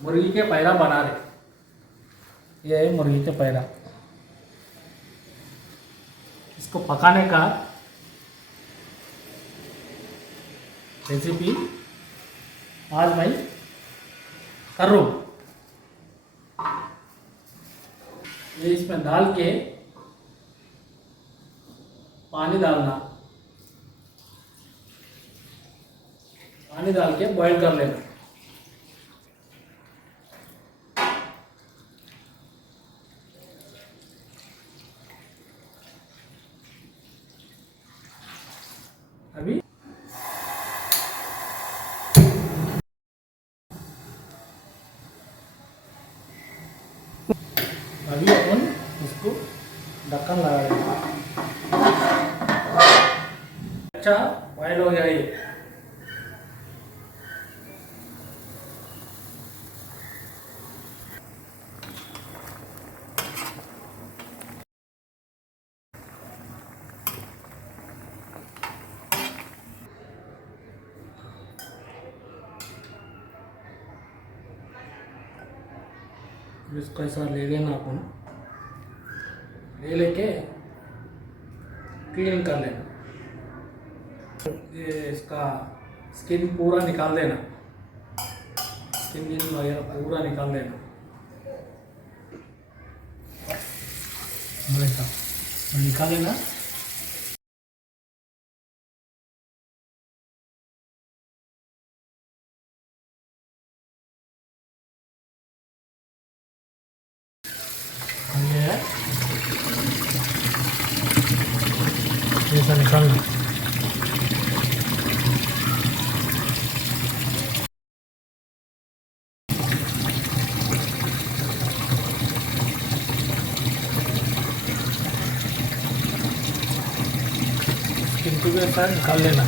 मुर्गी के पैरा बना रहे। ये है मुर्गी के पैरा। इसको पकाने का रेसिपी आज मैं कर रहा हूँ। ये इसमें डाल के पानी डालना, पानी डाल के बॉईल कर लेना। अभी अभी अपन इसको ढक्कन लगा देंगे। अच्छा बॉईल हो गया ये। इसको ऐसा ले लेना, अपन ले लेके क्लीन कर लेना। ये इसका स्किन पूरा निकाल देना, स्किन वगैरह पूरा निकाल देना। ऐसा निकाल लेना। ये है, ऐसा निकालना। स्किन को भी ऐसा निकाल लेना।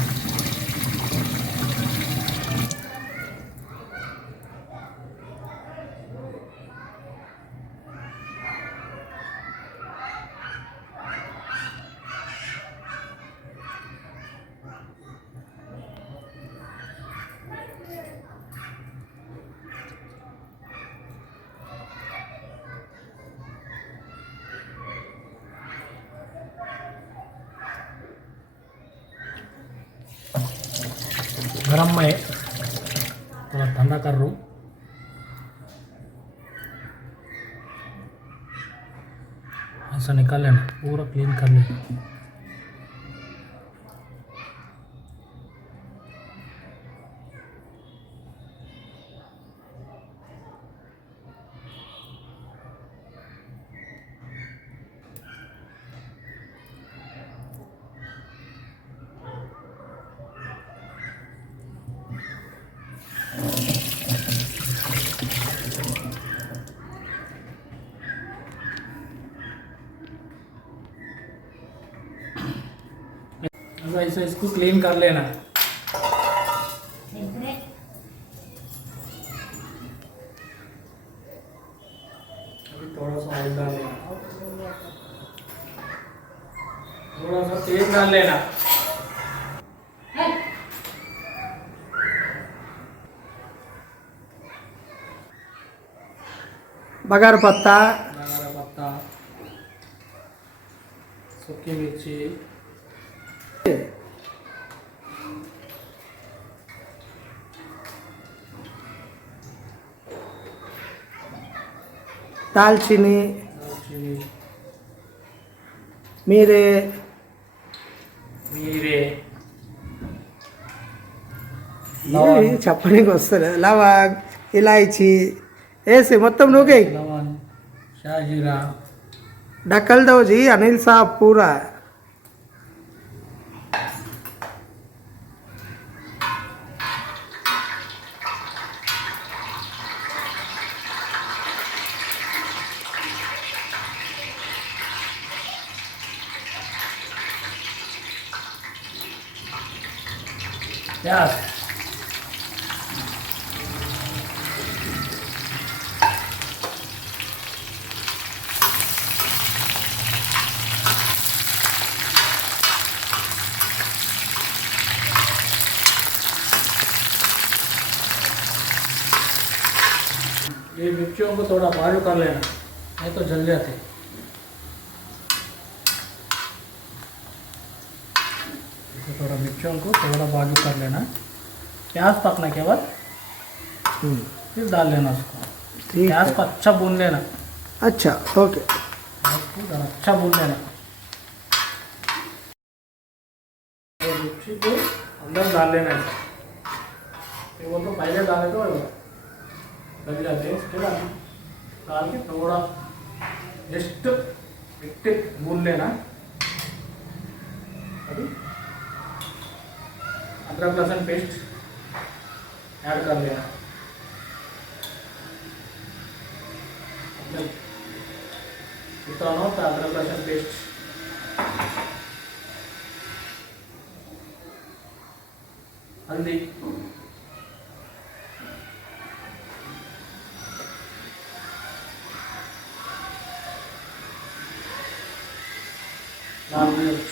गरम में थोड़ा ठंडा कर लूँ। ऐसा निकाल लेना, पूरा क्लीन कर लेना। ऐसे इसको क्लीन कर लेना। अभी थोड़ा सा ऑयल डाल लेना, थोड़ा सा तेल डाल लेना। बगर पत्ता, बगारा पत्ता, सूखी मिर्ची, दालचीनी, दालचीनी, मीरे, मीरे, ఇవి చెప్పడానికి వస్తలేదు. లవంగ్, ఇలాయచీ వేసి మొత్తం నూకే लवन, शाहजीरा, ढक्कल दो जी अनिल साहब पूरा। प्याज, ये मिर्चियों को थोड़ा बारीक कर लेना, नहीं तो जल जाते। तो थोड़ा मिर्चियों को थोड़ा बारीक कर लेना। प्याज पकने के बाद फिर डाल लेना उसको। ठीक प्याज है। को अच्छा भून लेना, अच्छा ओके। प्याज को जरा अच्छा भून लेना। और मिर्ची को अंदर डाल लेना है, फिर वो तो पहले डाले तो लग जाते हैं। इसके बाद डाल के थोड़ा जस्ट एक भून लेना। अभी अदरक लहसुन पेस्ट ऐड कर लेना। जितना हो तो अदरक लहसुन पेस्ट, हल्दी, लाल मिर्च,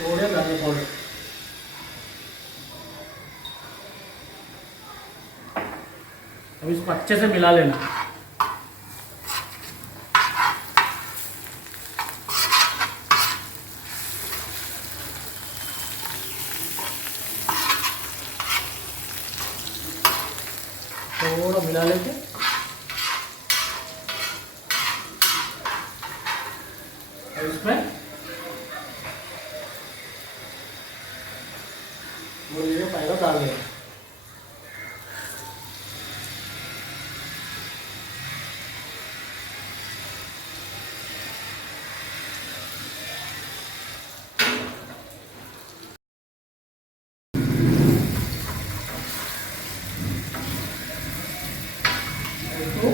थोड़े धनिया पाउडर। अब इसको अच्छे से मिला लेना। थोड़ा मिला लेके इसमें मुर्गी को पहले डाल देना। इसको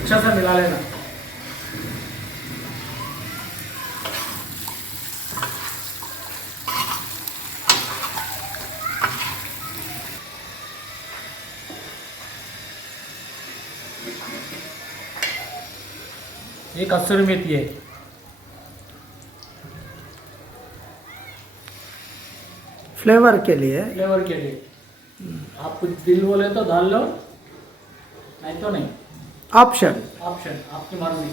अच्छा से मिला लेना। ये कसूरी मेथी है, फ्लेवर के लिए। फ्लेवर के लिए। आप कुछ दिल बोले तो डाल लो, नहीं तो नहीं, ऑप्शन। ऑप्शन आपकी मर्जी।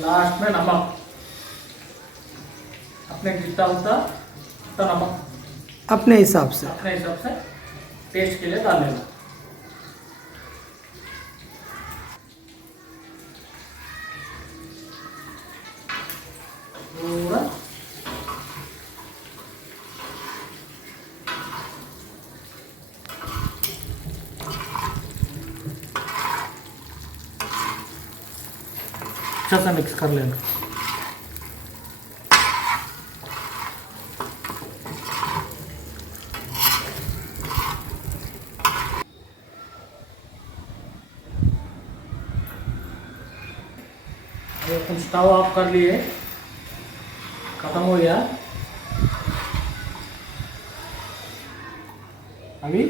लास्ट में नमक अपने जितना होता तो नमक अपने हिसाब से। अपने हिसाब से टेस्ट के लिए डाल लेना। पूरा अच्छा सा मिक्स कर लेना। अपन स्टव ऑफ कर लिए, खत्म हो गया। अभी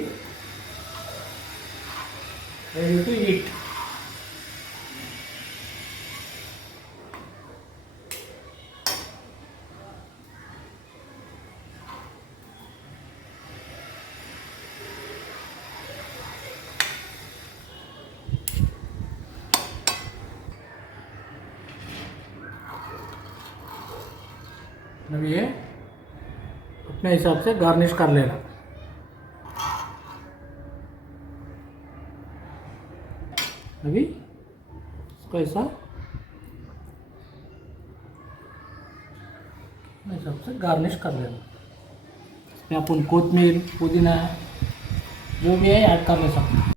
रेडी टू ईट। अभी ये अपने हिसाब से गार्निश कर लेना। अभी इसको ऐसा अपने हिसाब से गार्निश कर लेना। इसमें अपन कोथिमीर, पुदीना जो भी है ऐड कर ले सकते हैं।